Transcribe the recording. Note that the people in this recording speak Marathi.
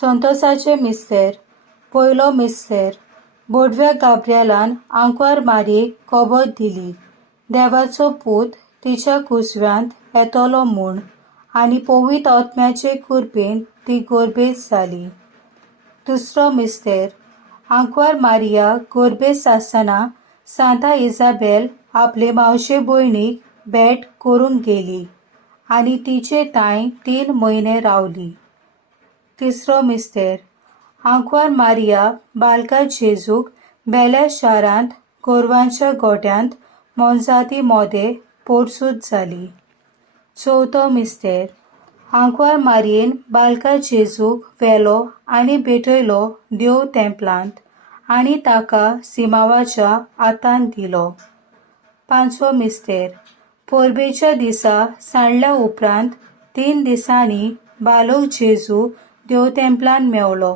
संतोसाचे मिस्तेर पयलो मिस्तेर बोडव्या गाब्रिएलान आंकवार मारयेक कबत दिली. देवाचो पूत तिच्या कुसव्यांत येतलो म्हूण आनी पवित्र आत्म्याचे कृपेन ती गोरबेस जाली. दुसरो मिस्तेर आंकवार मारिया गोरबेस आसतना सांता इजाबेल आपले मावशे भयणीक भेट करूंक गेली आनी तिचे थंय 3 म्हयने रावली. तिसरो मिस्तेर आंकवार मारिया बालका जेजूक बेल्या शारांत गोरवांच्या गोठ्यांत मोनजाती मोदे पोरसूत जाली. चवथो मिस्तेर आंकवार मारयेन बालका जेजूक व्हेलो आनी भेटयलो देव तेंपलांत आनी ताका सिमावाच्या हातान दिलो. पांचवो मिस्तेर परबेच्या दिसा सांडल्या उपरांत 3 दिसांनी बालक जेजू देव तेंपलांत मेवलो.